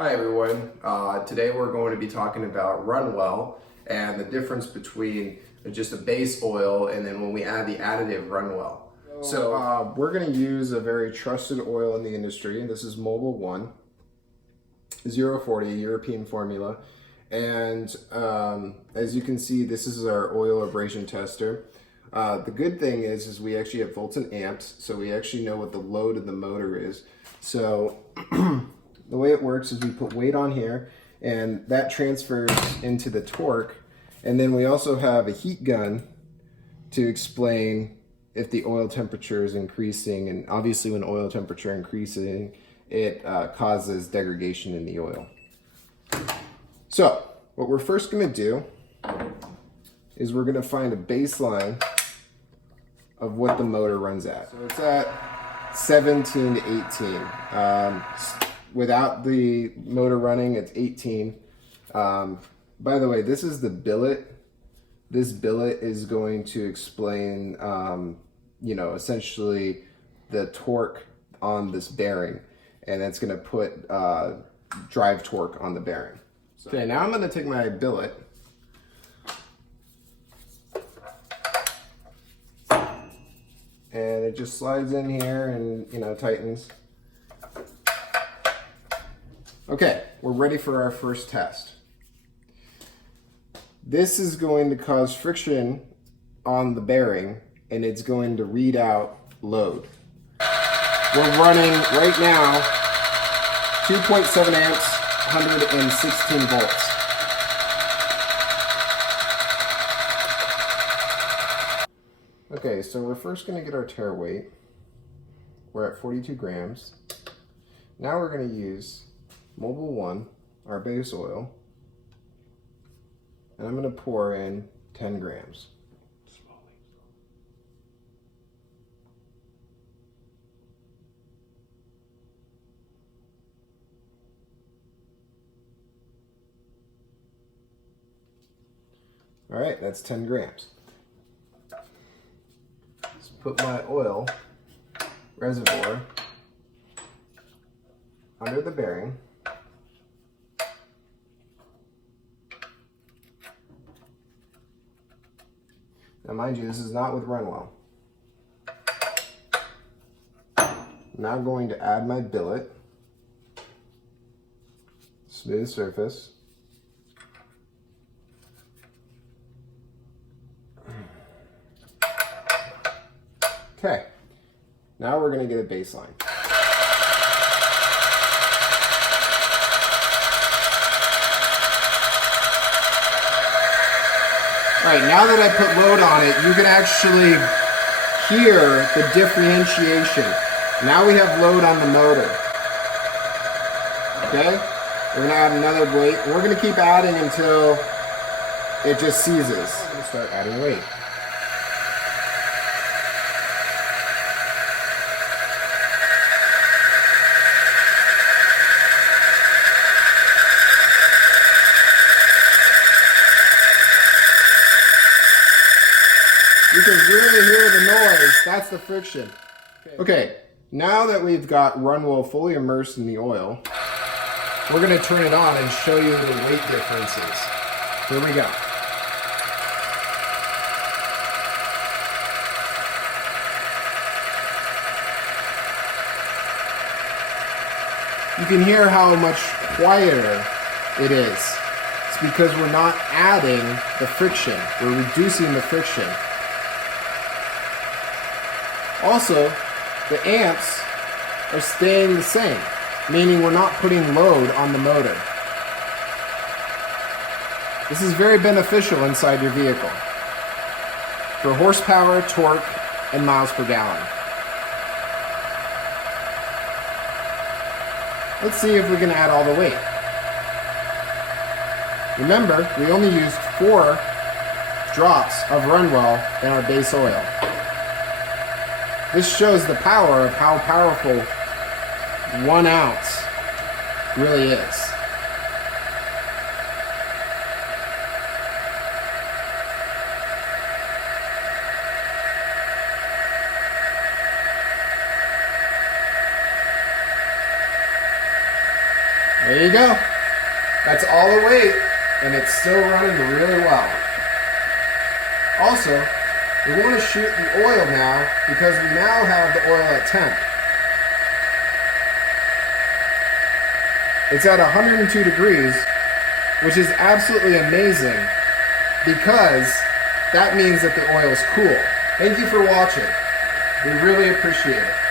Hi everyone, today we're going to be talking about Runwell and the difference between just a base oil and then when we add the additive Runwell. So we're going to use a very trusted oil in the industry. This is Mobil 1 040 European formula, and as you can see, this is our oil abrasion tester. The good thing is we actually have volts and amps, so we actually know what the load of the motor is. So the way it works is we put weight on here and that transfers into the torque, and then we also have a heat gun to explain if the oil temperature is increasing, and obviously when oil temperature increasing it causes degradation in the oil. So what we're first going to do is we're going to find a baseline of what the motor runs at. So it's at 17 to 18. Without the motor running, it's 18. By the way, this is the billet. This billet is going to explain, essentially the torque on this bearing, and it's going to put drive torque on the bearing. Okay, now I'm going to take my billet and it just slides in here and tightens. Okay, we're ready for our first test. This is going to cause friction on the bearing, and it's going to read out load. We're running right now 2.7 amps, 116 volts. Okay, so we're first going to get our tare weight. We're at 42 grams. Now we're going to use Mobil 1, our base oil, and I'm going to pour in 10 grams. All right, that's 10 grams. Let's put my oil reservoir under the bearing. Now mind you, this is not with Runwell. I'm now going to add my billet. Smooth surface. Okay, now we're going to get a baseline. All right, now that I put load on it, you can actually hear the differentiation. Now we have load on the motor. Okay, we're gonna add another weight. We're gonna keep adding until it just seizes. We're gonna start adding weight. You can really hear the noise. That's the friction. Okay, now that we've got Runwell fully immersed in the oil, we're going to turn it on and show you the weight differences. Here we go. You can hear how much quieter it is. It's because we're not adding the friction. We're reducing the friction. Also, the amps are staying the same, meaning we're not putting load on the motor. This is very beneficial inside your vehicle for horsepower, torque, and miles per gallon. Let's see if we can add all the weight. Remember, we only used 4 drops of Runwell in our base oil. This shows the power of how powerful 1 ounce really is. There you go. That's all the weight, and it's still running really well. Also, we want to shoot the oil now because we now have the oil at temp. It's at 102 degrees, which is absolutely amazing because that means that the oil is cool. Thank you for watching. We really appreciate it.